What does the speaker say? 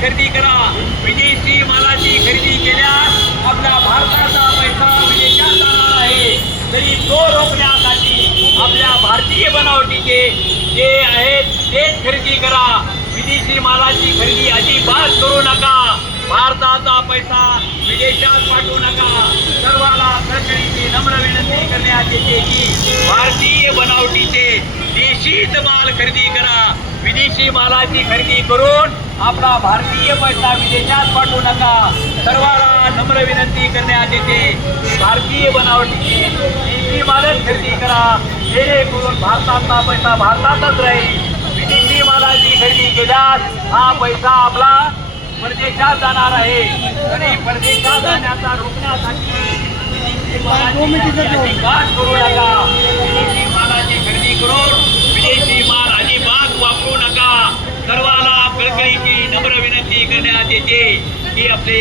खरेदी करा. विदेशी मालाची खरेदी केल्यास आपल्या भारताचा पैसा विदेशात जाणार आहे. तरी तो रोखण्यासाठी आपल्या भारतीय बनावटीचे जे आहेत तेच खरेदी करा. विदेशी मालाची खरेदी अजिबात करू नका. भारताचा पैसा विदेशात पाठवू नका. सर्वाला कळकळीची नम्र विनंती करण्यात येते की भारतीय बनावटीचे देशीच माल खरेदी करा. विदेशी मालाची खरेदी करून आपला भारतीय पैसा विदेशात पाठवू नका. सर्वाला नम्र विनंती करण्यात येते की भारतीय बनावटीचे देशी मालच खरेदी करा. जेणेकरून भारताचा पैसा भारतातच राहील. विदेशी मालाची खरेदी केल्यास हा पैसा आपला परदेशात जाणार आहे. तरी परदेशात जाण्याचा रोखण्यासाठी विदेशी मालाची अजिबात करू नका. विदेशी मालाची खरेदी करून विदेशी माल अजिबात वापरू नका. सर्वाला कळकळीची नम्र विनंती करण्यात येते की आपले